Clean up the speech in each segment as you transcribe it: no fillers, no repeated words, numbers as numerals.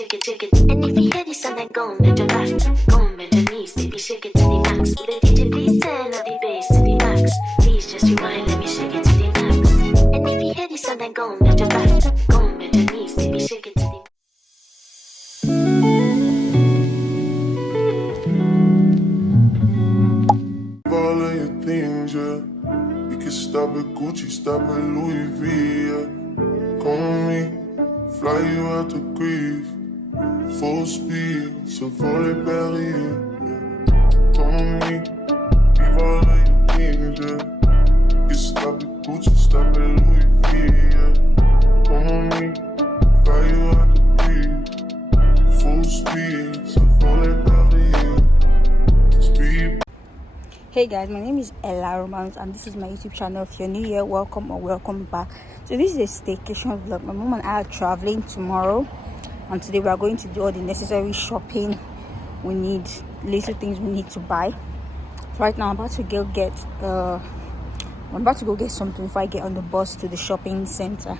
shake it, shake it. And if you hear this sound, then go and bend your back, go and bend your knees, baby, shake it to the max. Will the DJ please turn up the bass to the max? Please just rewind, let me shake it to the max. And if you hear this sound, then go and bend your back, go and bend your knees, baby, shake it to the max. All of your things, yeah. We can stop at Gucci, stop at Louis V, yeah. Come with me, fly you out to Greece. Full speed, so volley belly, yeah. Come with me, leave all of your things, yeah. We can stop at Gucci, stop at Louis V, yeah. Come with me, fly you out to Greece. Full speed, so volley belly, yeah. Speed. Hey guys, my name is Ella Romance and this is my YouTube channel. If you're new here, welcome or welcome back. So this is a staycation vlog. My mom and I are traveling tomorrow and today we are going to do all the necessary shopping we need, little things we need to buy. So right now I'm about to go get something before I get on the bus to the shopping center.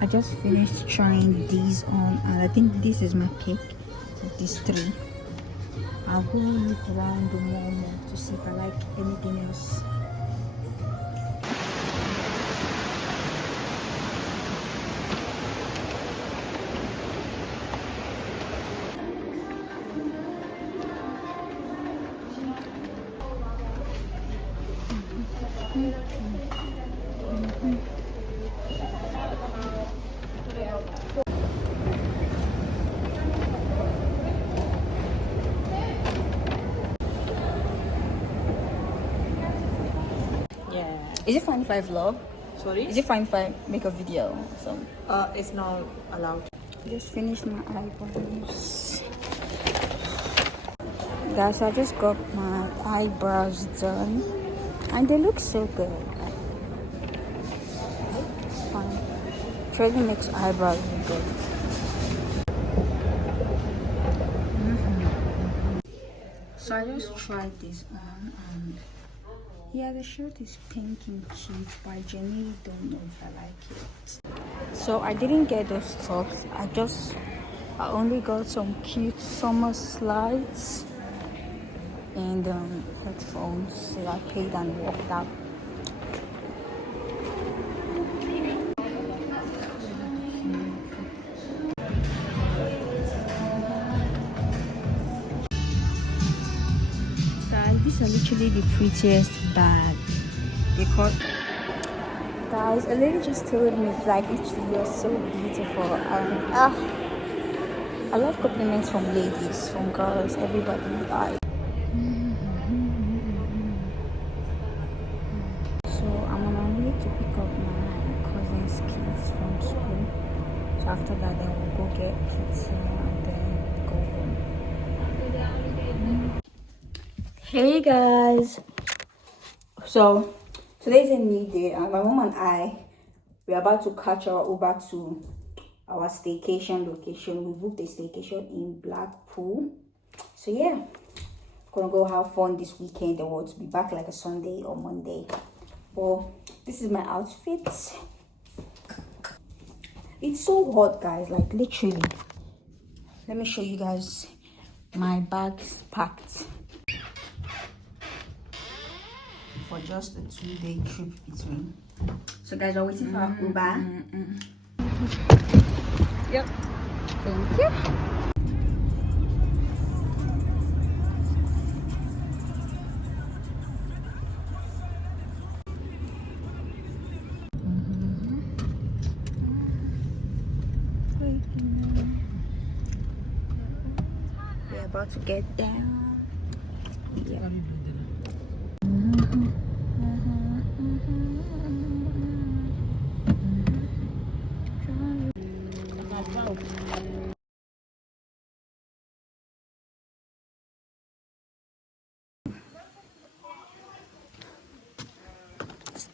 I just finished trying these on and I think this is my pick of these three. I'll go look around the mall to see if I like anything else. Is it fine if I vlog? Sorry? Is it fine if I make a video? So It's not allowed. I just finished my eyebrows. Guys, I just got my eyebrows done and they look so good. It's fine. It really makes eyebrows look good. So I just tried this on and yeah, the shirt is pink and cute, but I genuinely don't know if I like it. So I didn't get those tops. I only got some cute summer slides and headphones. So I paid and walked out. These are literally the prettiest bag. Guys, a lady just told me, like, literally, you're so beautiful. I love compliments from ladies, from girls, everybody. So I'm on my way to pick up my cousin's kids from school. So after that, then we'll go get pizza and then go home. Hey guys, so today's a new day and my mom and we're about to catch our Uber to our staycation location. We booked a staycation in Blackpool, so yeah, gonna go have fun this weekend and we'll be back like a Sunday or Monday. Well, this is my outfit. It's so hot, guys, like literally. Let me show you guys my bags packed for just a 2-day trip between. So guys, we're waiting for our Uber. Yep. Thank you. We're about to get down. Yeah.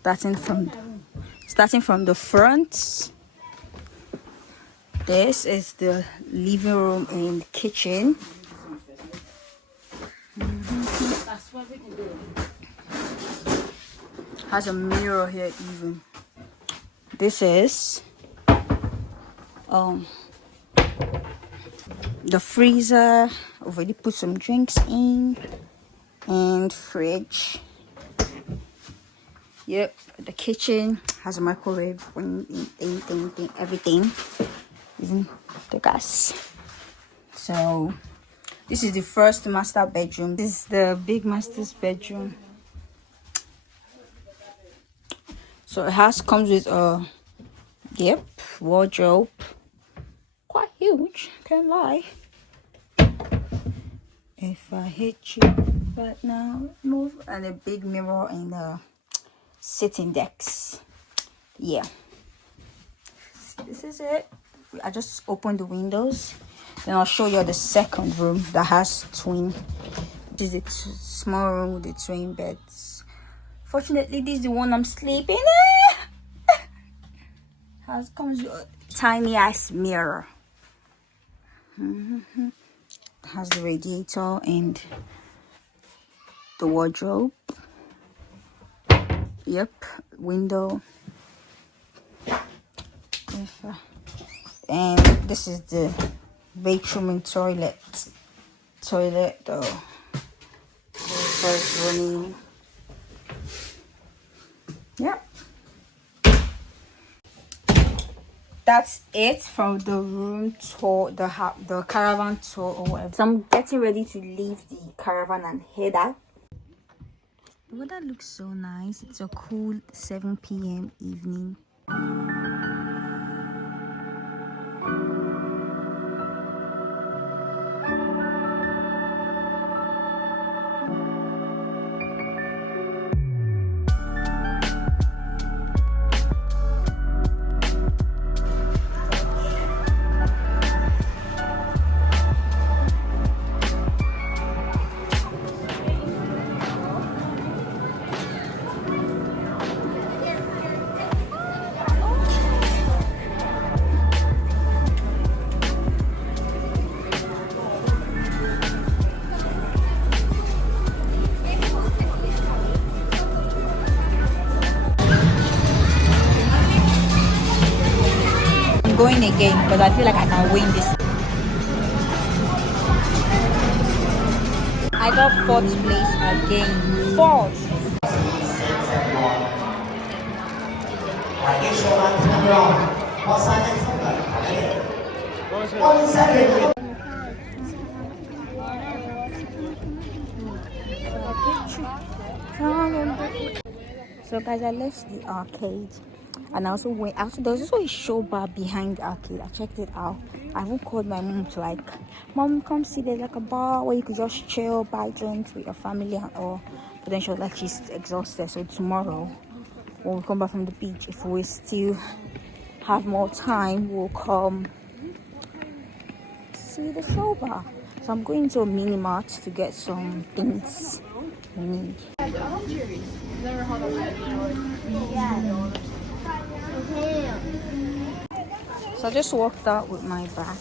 starting from the front. This is the living room and kitchen. Has a mirror here even. This is the freezer. Already put some drinks in, and fridge. Yep, the kitchen has a microwave, everything, even the gas. So this is the first master bedroom. This is the big master's bedroom. So it comes with a wardrobe, quite huge, can't lie. If I hit you right now, move, and a big mirror and the sitting decks. Yeah, this is it. I just opened the windows. Then I'll show you the second room that has twin. This is the small room with the twin beds. Fortunately, this is the one I'm sleeping in. Comes with a tiny ass mirror. Has the radiator and the wardrobe. Yep, window. And this is the bathroom and toilet. The first running. Yep. That's it from the room tour, the caravan tour or whatever. So I'm getting ready to leave the caravan and head out. The weather looks so nice. It's a cool 7 p.m. evening. Going again because I feel like I can win this. I got 4th place again. 4th. So guys, I left the arcade. And I also went out. There was also a show bar behind the arcade. I checked it out. I even called my mom to like, Mom, come see, there's like a bar where you could just chill, buy drinks with your family and all. But then she was like, she's exhausted. So tomorrow, when we come back from the beach, if we still have more time, we'll come see the show bar. So I'm going to a mini mart to get some things we need. So I just walked out with my bag.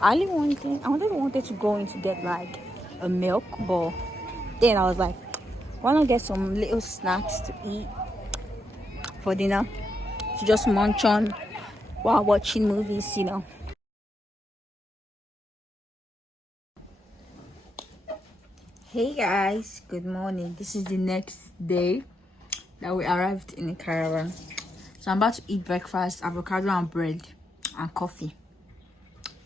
I wanted to go in to get like a milk, but then I was like, why not get some little snacks to eat for dinner, to just munch on while watching movies, you know. Hey guys, good morning. This is the next day that we arrived in the caravan. So I'm about to eat breakfast, avocado and bread and coffee.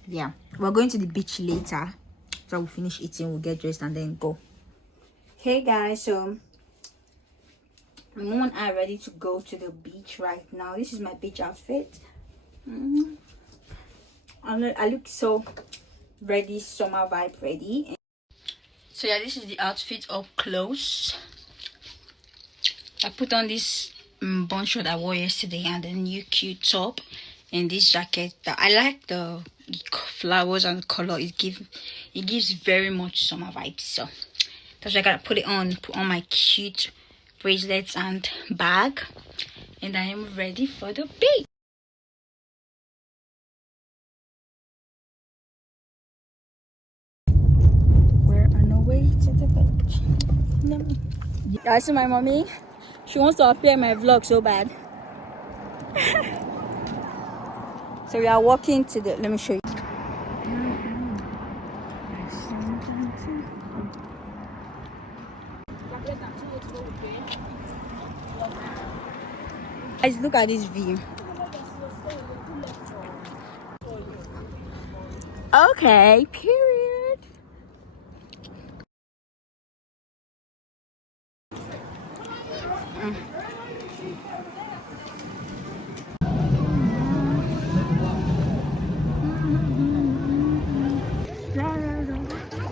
Yeah, we're going to the beach later. So we'll finish eating, we'll get dressed and then go. Hey guys, so my mom and I are ready to go to the beach right now. This is my beach outfit. I look so ready, summer vibe ready. So yeah, this is the outfit up close. I put on this bun shirt I wore yesterday and the new cute top and this jacket. That I like the flowers and the color. It gives very much summer vibes. So that's why I gotta put on my cute bracelets and bag, and I am ready for the beach. We're on our way to the beach. No. I see my mommy. She wants to appear in my vlog so bad. So we are walking to the, let me show you. Guys, look at this view. Okay, period.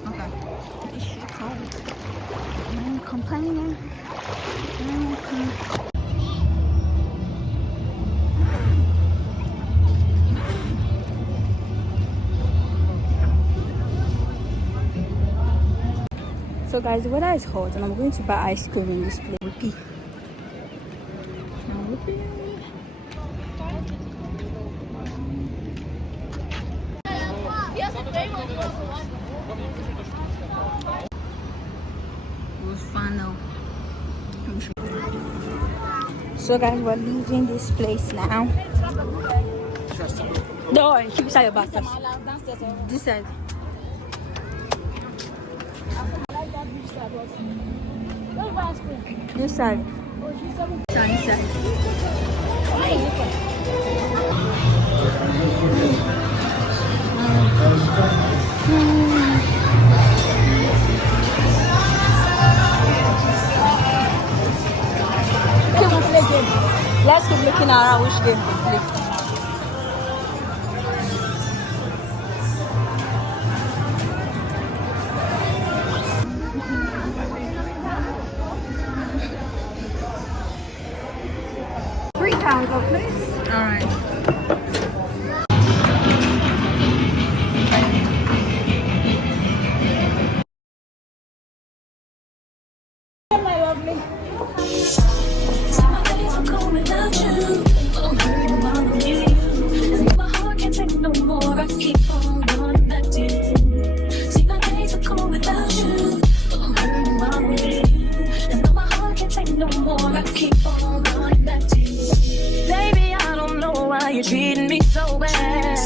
Okay. This shit cold. I'm complaining. So guys, the weather is hot and I'm going to buy ice cream in this place. Whippy. It was fun though. So guys, we're leaving this place now. No, keep beside your backpack. This side. This side. This side. Let's keep looking around which game to play. £3 go please. Alright. My lovely. You're treating me so bad.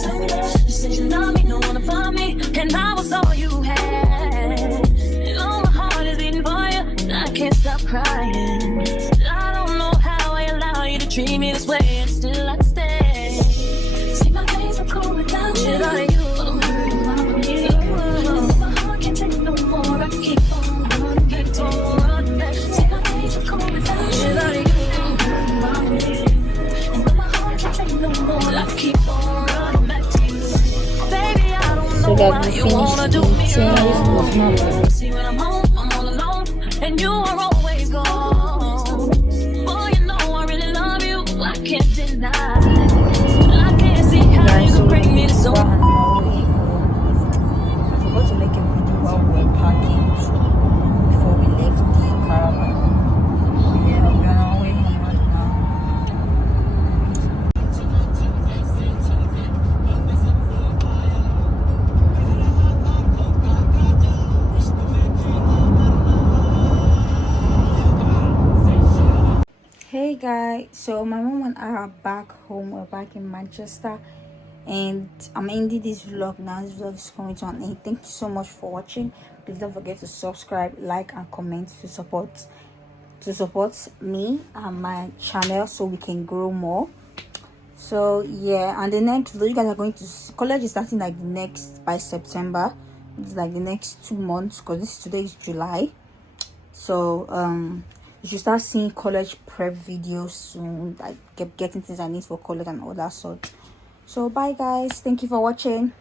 You said you love me, don't wanna find me, and I was all you had. You know my heart is beating for you, and I can't stop crying. I don't know how I allow you to treat me this way, and still I stay. See my days are cold without you. Without you, I'm hurting my heart can't take no more. I keep on running, keep on running. See my days are cold without you. Without you, I'm hurting my So that we finished eating. See when I'm home, I'm all alone, and you are always gone. Boy, you know I really love you, I can't deny. I can't see how you could bring me to so. I forgot to make a video while we were parking before we left the caravan. Yeah, we're on our way home right now. Hey guys, so my mom and I are back home. We're back in Manchester and I'm ending this vlog now. This vlog is coming to an end. Thank you so much for watching. Please don't forget to subscribe, like and comment to support me and my channel so we can grow more. So yeah, and the next vlog, you guys are going to college is starting like the next by September. It's like the next 2 months because today is July. So you should start seeing college prep videos soon, like getting things I need for college and all that sort. So bye guys, thank you for watching.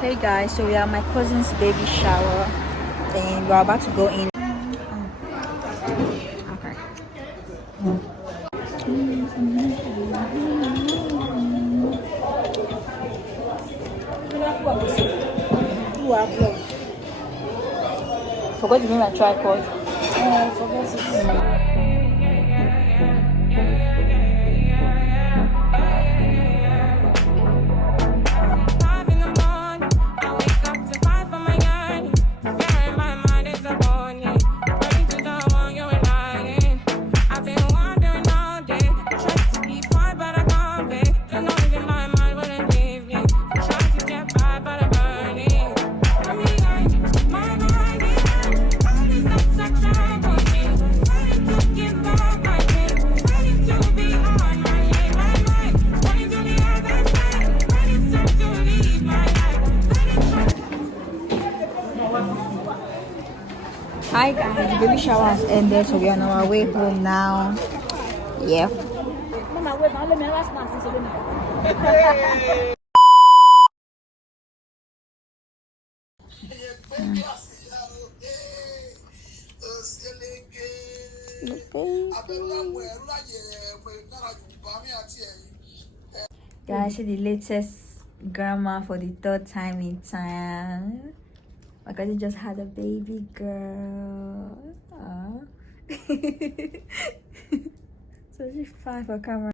Hey guys, so we are at my cousin's baby shower and we're about to go in. Okay. Forgot to bring my tripod. Hi guys, the baby shower has ended, so we are on our way home now. Yeah. Guys, see the latest grandma for the third time in time. My cousin just had a baby girl. So she's fine for camera.